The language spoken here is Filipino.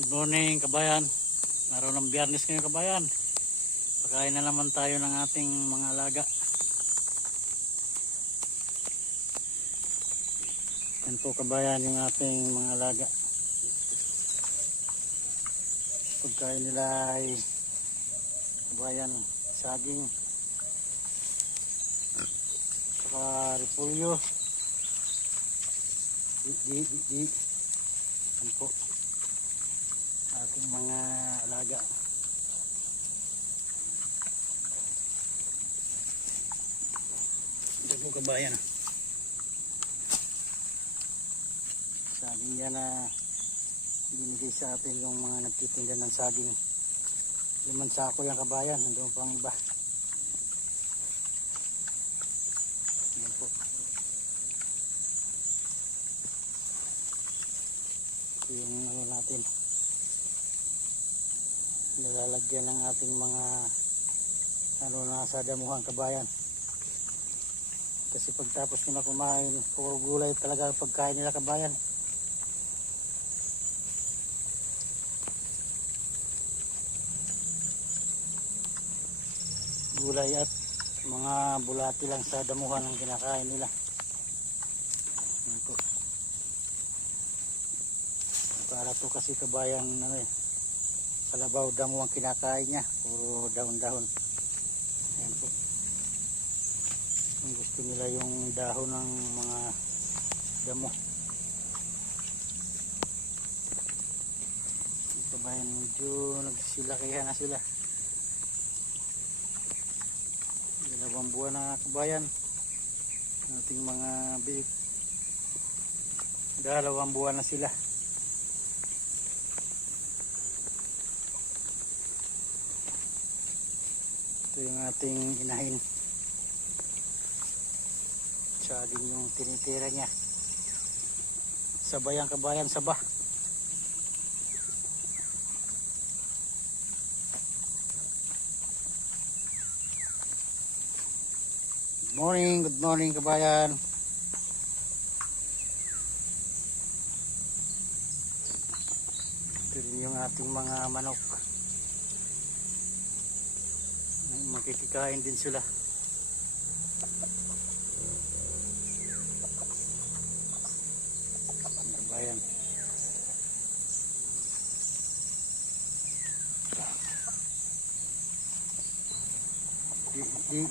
Good morning kabayan. Araw ng Biyernes ngayon kabayan. Pagkain na naman tayo ng ating mga alaga. Yan po kabayan yung ating mga alaga. Pagkain nila ay kabayan saging saka repolyo. Yan po ating mga alaga. Ito po kabayan. Saging yan na binigay sa atin yung mga nagtitinda ng saging. 5 sako yan kabayan. Nandun pang iba. Yan po. Ito yung ano natin. Nilalagyan ng ating mga ano nasa damuhan kabayan. Kasi pagtapos nila kumain, puro gulay talaga ang pagkain nila kabayan. Gulay at mga bulati lang sa damuhan ang kinakain nila. Para to kasi kabayan ano eh, kalabaw damo ang kinakain niya, puro dahon-dahon. Ayan po. Kung gusto nila yung dahon ng mga damo. Ito ba yan, medyo nagsisilakihan na sila. 2 buwan na kabayan. Ating mga biik. 2 buwan na sila. Ito yung ating inahin. Saging yung tinitira niya. Sabay ang kabayan, saba. Good morning kabayan. Ito rin yung ating mga manok. Makikikain din sila. Kabayan. Di